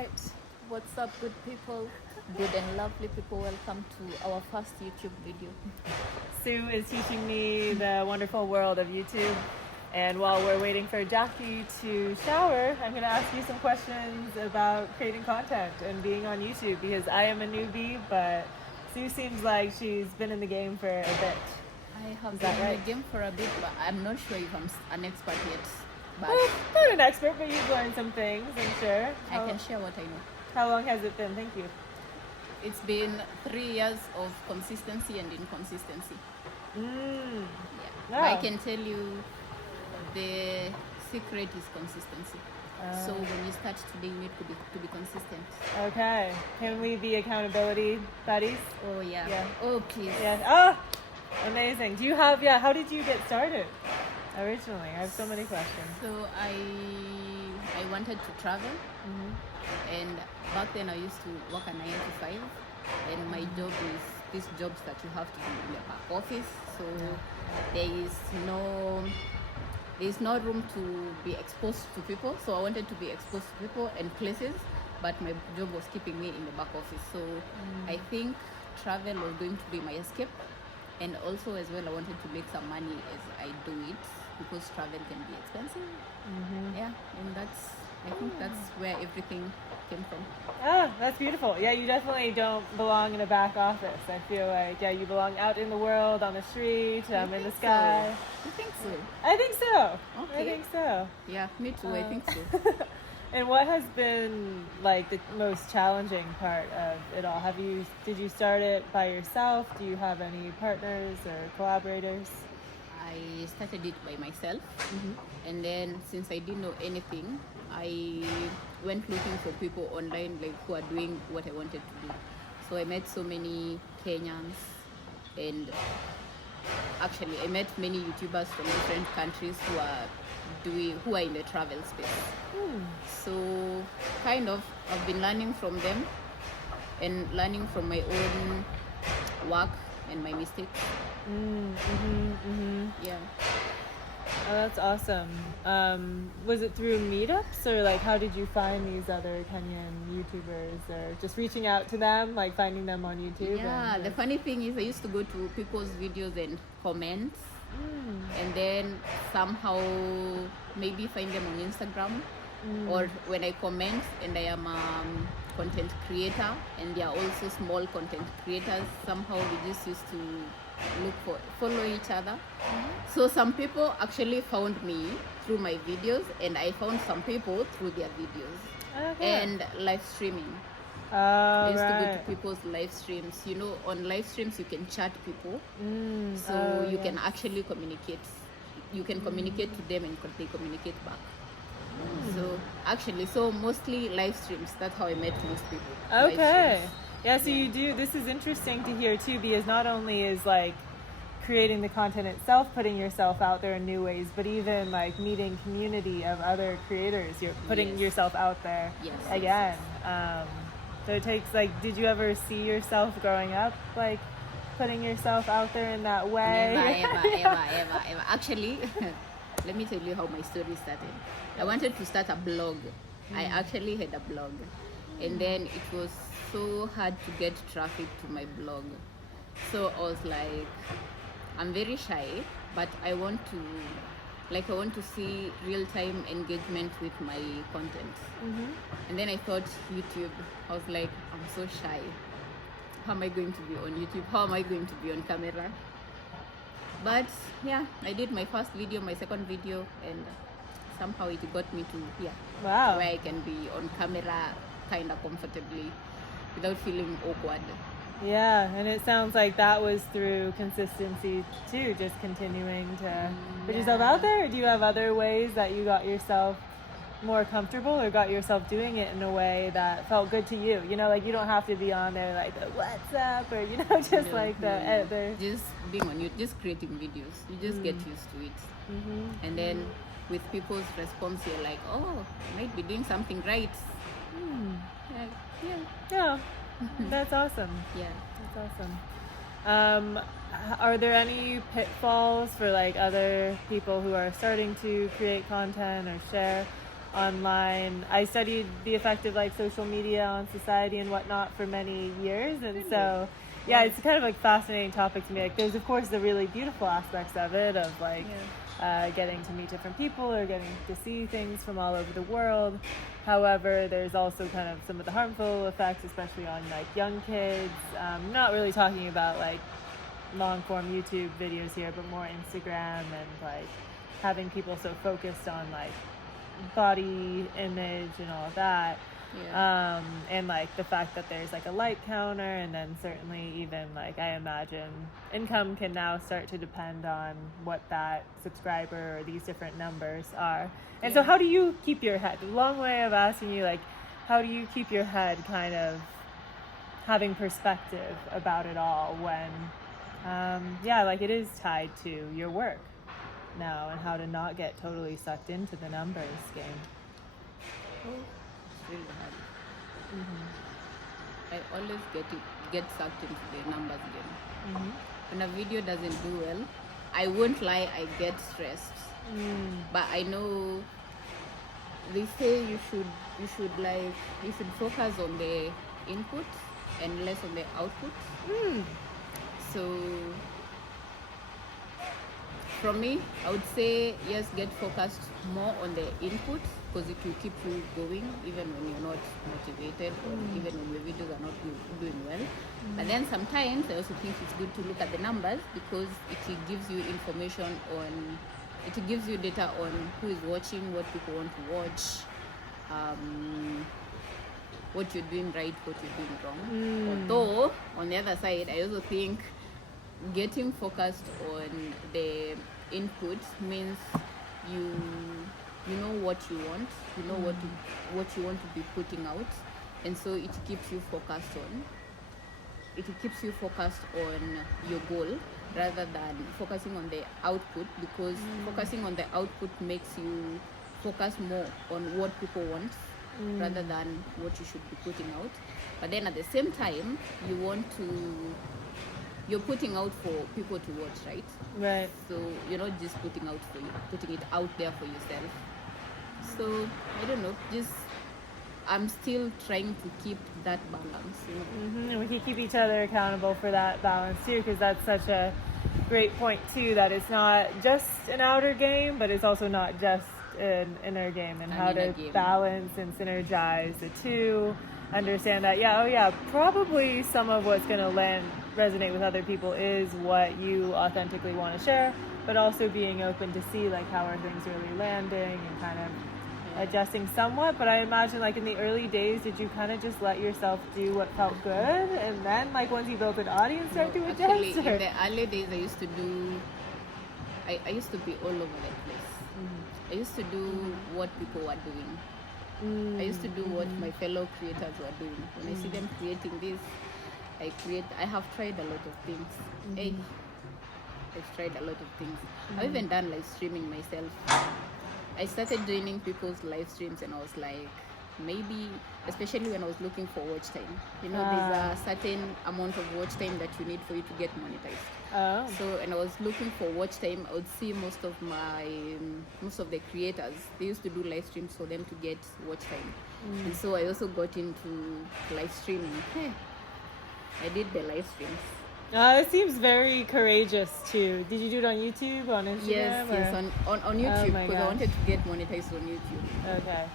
right, what's up, good people, good and lovely people? Welcome to our first YouTube video. Sue is teaching me the wonderful world of YouTube, and while we're waiting for Jackie to shower, I'm going to ask you some questions about creating content and being on YouTube, because I am a newbie, but Sue seems like she's been in the game for a bit. I have been in the game for a bit, but I'm not sure if I'm an expert yet. But Well, not an expert, but you've learned some things, I'm sure. I can share what I know. How long has it been? Thank you. It's been 3 years of consistency and inconsistency. Mm. Yeah. Yeah. I can tell you the secret is consistency. So when you start today, you need to be consistent. Okay. Can we be accountability buddies? Oh yeah. Yeah. Oh please. Yeah. Oh, amazing. Do you have, how did you get started originally? I have so many questions. So I wanted to travel, and back then I used to work a 9 to 5, and my job is these jobs that you have to do in the back office. So there is no room to be exposed to people. So I wanted to be exposed to people and places, but my job was keeping me in the back office. So I think travel was going to be my escape, and also as well I wanted to make some money as I do it, because travel can be expensive. Yeah, and I think that's where everything came from. Oh, that's beautiful. Yeah, you definitely don't belong in a back office. I feel like, you belong out in the world, on the street, in the sky. You think so? I think so. Okay. I think so. Yeah, me too. I think so. And what has been like the most challenging part of it all? Did you start it by yourself? Do you have any partners or collaborators? I started it by myself, and then since I didn't know anything, I went looking for people online, like who are doing what I wanted to do. So I met so many Kenyans, and actually I met many YouTubers from different countries who are in the travel space. So kind of I've been learning from them and learning from my own work and my mistakes. Yeah. Oh, that's awesome. Was it through meetups, or like how did you find these other Kenyan YouTubers, or just reaching out to them, like finding them on YouTube? Yeah, the funny thing is I used to go to people's videos and comment, and then somehow maybe find them on Instagram, or when I comment and I am content creator and they are also small content creators, somehow we just used to follow each other. So some people actually found me through my videos, and I found some people through their videos. And live streaming. I used to go to people's live streams. You know, on live streams you can chat people, so you can actually communicate. You can communicate to them and they communicate back. So mostly live streams. That's how I met most people. Okay. Yeah, so you do, this is interesting to hear too, because not only is like creating the content itself, putting yourself out there in new ways, but even like meeting community of other creators, you're putting yourself out there again. So it takes, like, did you ever see yourself growing up, like putting yourself out there in that way? Never. Actually, let me tell you how my story started. I wanted to start a blog. I actually had a blog, and then it was so hard to get traffic to my blog. So I was like, I'm very shy, but I want to see real-time engagement with my content. And then I thought YouTube. I was like, I'm so shy. How am I going to be on YouTube? How am I going to be on camera? But yeah, I did my first video, my second video, and somehow it got me to here, where I can be on camera kind of comfortably without feeling awkward. Yeah, and it sounds like that was through consistency too, just continuing to put yourself out there. Or do you have other ways that you got yourself more comfortable, or got yourself doing it in a way that felt good to you? You know, like you don't have to be on there like the what's up, or just just being on YouTube, just creating videos. You just get used to it, and then with people's response, you're like, oh, I might be doing something right. Yeah. That's awesome. Yeah, that's awesome. Are there any pitfalls for like other people who are starting to create content or share online. I studied the effect of like social media on society and whatnot for many years, and so yeah, it's kind of like fascinating topic to me. Like, there's of course the really beautiful aspects of it, of like getting to meet different people or getting to see things from all over the world. However, there's also kind of some of the harmful effects, especially on like young kids. Not really talking about like long form YouTube videos here, but more Instagram and like having people so focused on like body image and all of that. And like the fact that there's like a like counter, and then certainly even like I imagine income can now start to depend on what that subscriber or these different numbers are. And so how do you keep your head? Long way of asking you, like, how do you keep your head kind of having perspective about it all when like it is tied to your work now, and how to not get totally sucked into the numbers game? Really hard. I always get sucked into the numbers game. When a video doesn't do well, I won't lie, I get stressed. But I know they say you should focus on the input and less on the output. So from me, I would say yes, get focused more on the input, because it will keep you going even when you're not motivated, or even when your videos are not doing well. But then sometimes I also think it's good to look at the numbers, because it gives you information on, it gives you data on who is watching, what people want to watch, what you're doing right, what you're doing wrong. Although on the other side, I also think getting focused on the input means you know what you want, you know what you want to be putting out, and so it keeps you focused on your goal rather than focusing on the output, because focusing on the output makes you focus more on what people want rather than what you should be putting out. But then at the same time, you're putting out for people to watch, right? Right. So you're not just putting it out there for yourself. So I don't know, I'm still trying to keep that balance. And we can keep each other accountable for that balance too, because that's such a great point too, that it's not just an outer game, but it's also not just an inner game, and how to balance and synergize the two. Understand that probably some of what's going to resonate with other people is what you authentically want to share, but also being open to see like how are things really landing and kind of adjusting somewhat. But I imagine like in the early days, did you kind of just let yourself do what felt good, and then like once you built an audience start to adjust? Actually, in the early days I used to be all over the place. I used to do what people were doing. I used to do what my fellow creators were doing. When I see them creating this, I have tried a lot of things. I've tried a lot of things. I've even done live streaming myself. I started joining people's live streams, and I was like, maybe, especially when I was looking for watch time. There's a certain amount of watch time that you need for you to get monetized. So when I was looking for watch time, I would see most of the creators, they used to do live streams for them to get watch time. And so I also got into live streaming. I did the live streams. It seems very courageous too. Did you do it on YouTube, on Instagram? Yes, on YouTube, because I wanted to get monetized on YouTube. Okay.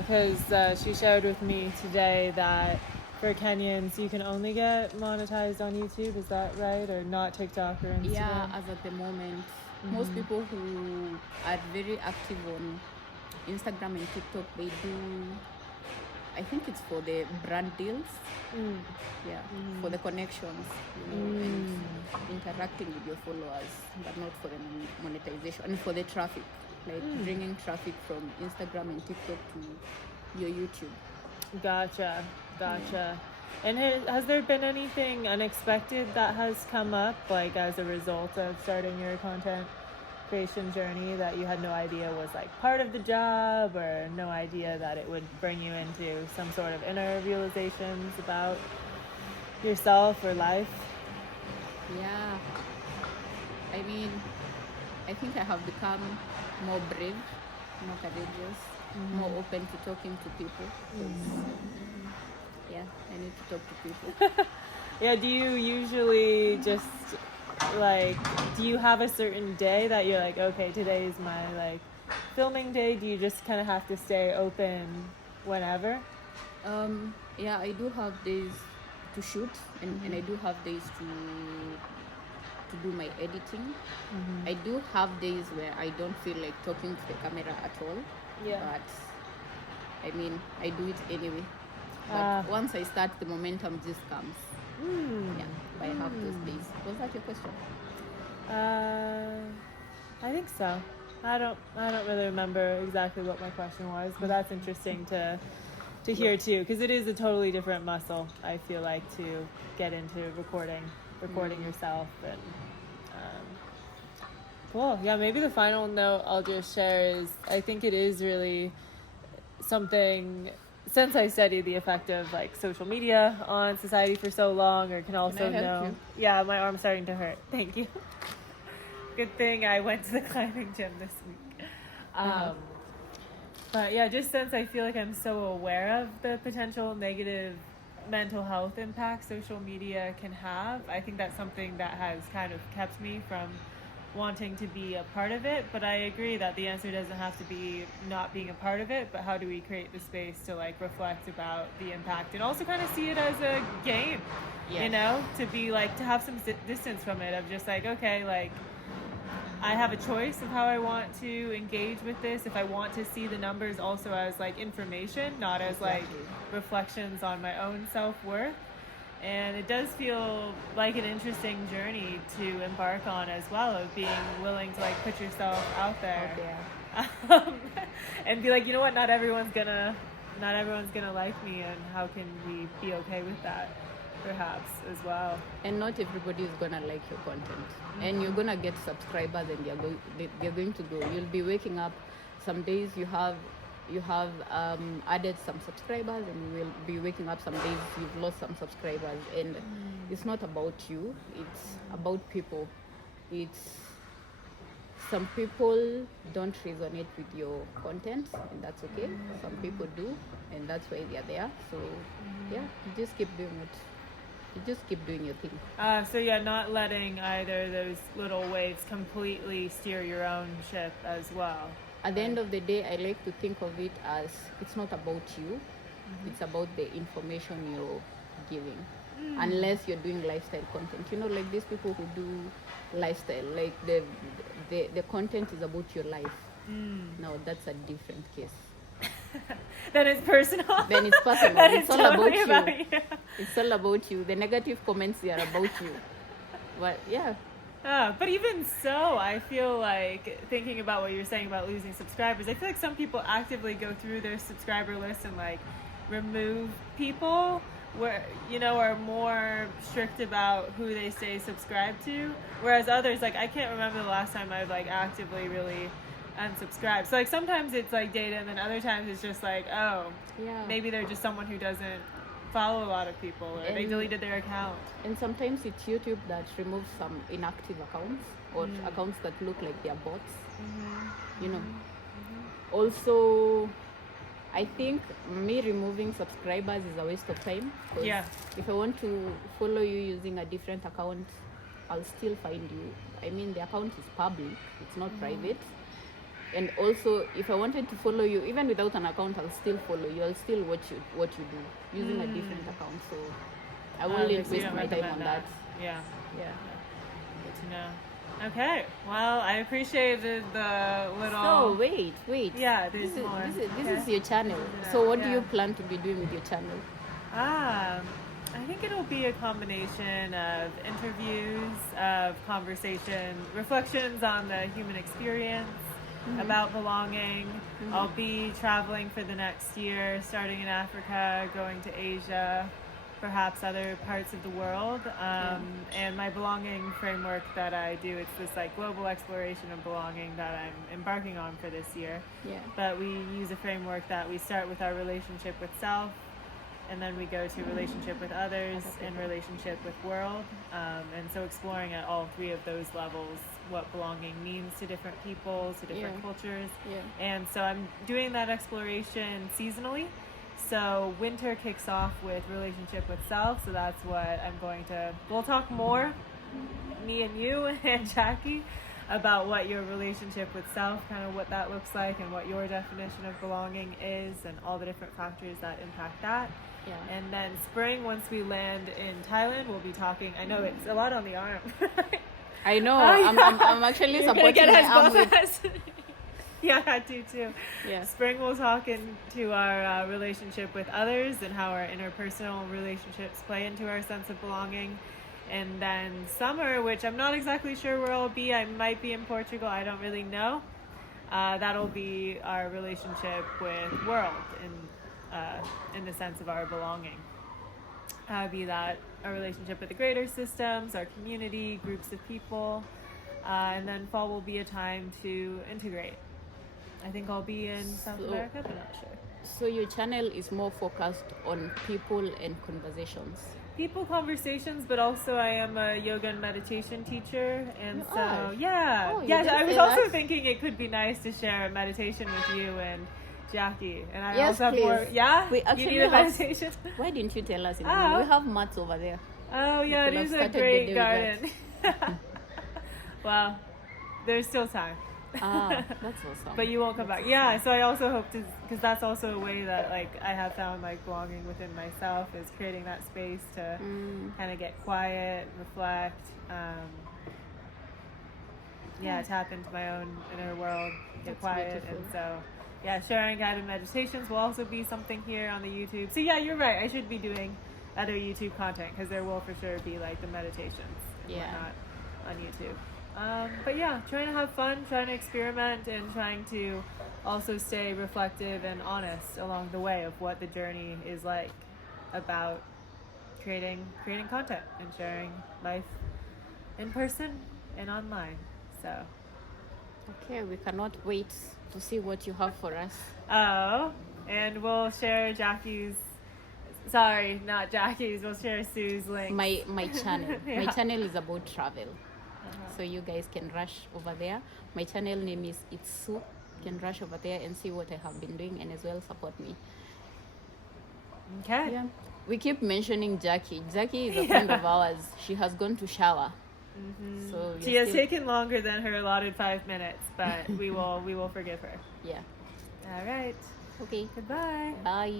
Because she shared with me today that for Kenyans, you can only get monetized on YouTube. Is that right? Or not TikTok or Instagram? Yeah, as at the moment. Most people who are very active on Instagram and TikTok, they do, I think it's for the brand deals. For the connections, and interacting with your followers, but not for the monetization, and for the traffic, like bringing traffic from Instagram and TikTok to your YouTube. Gotcha. And has there been anything unexpected that has come up, like as a result of starting your content creation journey, that you had no idea was like part of the job, or no idea that it would bring you into some sort of inner realizations about yourself or life? Yeah, I mean, I think I have become more brave more courageous, more open to talking to people. 'Cause, yeah, I need to talk to people. Yeah, do you usually just like, do you have a certain day that you're like, okay, today is my like filming day? Do you just kind of have to stay open whenever? Yeah, I do have days to shoot, and I do have days to do my editing. I do have days where I don't feel like talking to the camera at all. Yeah. But I mean, I do it anyway. But once I start, the momentum just comes. Yeah, but I have those days. Was that your question? I think so. I don't really remember exactly what my question was, but that's interesting to hear too, because it is a totally different muscle, I feel like, to get into recording yourself. And cool. Yeah, maybe the final note I'll just share is I think it is really something, since I studied the effect of like social media on society for so long, or can also Can I help you? Yeah, my arm's starting to hurt. Thank you. Good thing I went to the climbing gym this week. But yeah, just since I feel like I'm so aware of the potential negative mental health impact social media can have, I think that's something that has kind of kept me from wanting to be a part of it. But I agree that the answer doesn't have to be not being a part of it, but how do we create the space to like reflect about the impact and also kind of see it as a game, you know, to be like, to have some distance from it, of just like, okay, like I have a choice of how I want to engage with this. If I want to see the numbers also as like information, not as like reflections on my own self-worth. And it does feel like an interesting journey to embark on as well, of being willing to like put yourself out there. And be like, you know what, not everyone's gonna like me, and how can we be okay with that, perhaps, as well. And not everybody is gonna like your content, and you're gonna get subscribers, and they're going to go. You'll be waking up some days you have added some subscribers, and you will be waking up some days you've lost some subscribers, and it's not about you, it's about people. It's some people don't resonate with your content, and that's okay. Some people do, and that's why they're there. So yeah, you just keep doing it. You just keep doing your thing. So yeah, not letting either of those little waves completely steer your own ship as well. At the end of the day, I like to think of it as it's not about you, it's about the information you're giving. Unless you're doing lifestyle content, you know, like these people who do lifestyle, like the content is about your life. Now that's a different case. Then it's personal. Then it's personal. Then It's all totally about you. you. It's all about you. The negative comments, they are about you. But yeah. But even so, I feel like, thinking about what you're saying about losing subscribers, I feel like some people actively go through their subscriber list and like remove people, where, you know, are more strict about who they stay subscribed to, whereas others, like, I can't remember the last time I've like actively really unsubscribed. So like sometimes it's like data, and then other times it's just like, oh, maybe they're just someone who doesn't follow a lot of people, or they deleted their account. And sometimes it's YouTube that removes some inactive accounts, or accounts that look like they're bots. You know. Also, I think me removing subscribers is a waste of time. If I want to follow you using a different account, I'll still find you. I mean, the account is public, it's not private. And also, if I wanted to follow you, even without an account, I'll still follow you. I'll still watch what you do using a different account. So I won't waste my time on that. Yeah. Good to know. Okay. Well, I appreciated the little. So wait. Yeah, this more. This is your channel. So what do you plan to be doing with your channel? I think it'll be a combination of interviews, of conversation, reflections on the human experience, about belonging. I'll be traveling for the next year, starting in Africa, going to Asia, perhaps other parts of the world. And my belonging framework that I do, it's this like global exploration of belonging that I'm embarking on for this year. But we use a framework that we start with our relationship with self, and then we go to relationship with others and relationship with world. And so exploring at all three of those levels what belonging means to different people, to different cultures. And so I'm doing that exploration seasonally. So winter kicks off with relationship with self. So that's what we'll talk more, me and you and Jackie, about what your relationship with self, kind of what that looks like and what your definition of belonging is and all the different factors that impact that. And then spring, once we land in Thailand, we'll be talking, I know it's a lot on the arm. I know. I'm actually supporting my arm with... Yeah, I do too. Yeah. Spring, we'll talk into our relationship with others and how our interpersonal relationships play into our sense of belonging. And then summer, which I'm not exactly sure where I'll be. I might be in Portugal. I don't really know. That'll be our relationship with world in the sense of our belonging. Be that our relationship with the greater systems, our community, groups of people. And then fall will be a time to integrate. I think I'll be in South America, but not sure. So your channel is more focused on people and conversations. People conversations, but also I am a yoga and meditation teacher, and You are? yeah, Oh, you yeah. did I was say also that. thinking it could be nice to share a meditation with you and Jackie, and I Yes, also have please. more. Yeah, We you actually need a have- meditation. Why didn't you tell us? We Oh. have mats over there. Oh yeah, it could have is a started the great day garden. with Well, there's still time. That's awesome. But you won't come back. Yeah, so I also hope to, because that's also a way that like I have found like belonging within myself is creating that space to kind of get quiet, reflect, tap into my own inner world, get That's quiet. beautiful. And so yeah, sharing guided meditations will also be something here on the YouTube. So yeah, you're right, I should be doing other YouTube content because there will for sure be like the meditations and whatnot on YouTube. But yeah, trying to have fun, trying to experiment, and trying to also stay reflective and honest along the way of what the journey is like about creating content and sharing life in person and online. So Okay, we cannot wait to see what you have for us. and we'll share Jackie's. Sorry, not Jackie's. We'll share Sue's link. My channel. Yeah. My channel is about travel. So you guys can rush over there. My channel name is It's Sue. You can rush over there and see what I have been doing and as well support me. Okay. Yeah. We keep mentioning Jackie. Jackie is a friend of ours. She has gone to shower. So She has taken longer than her allotted 5 minutes, but we will forgive her. Yeah. All right. Okay. Goodbye. Bye.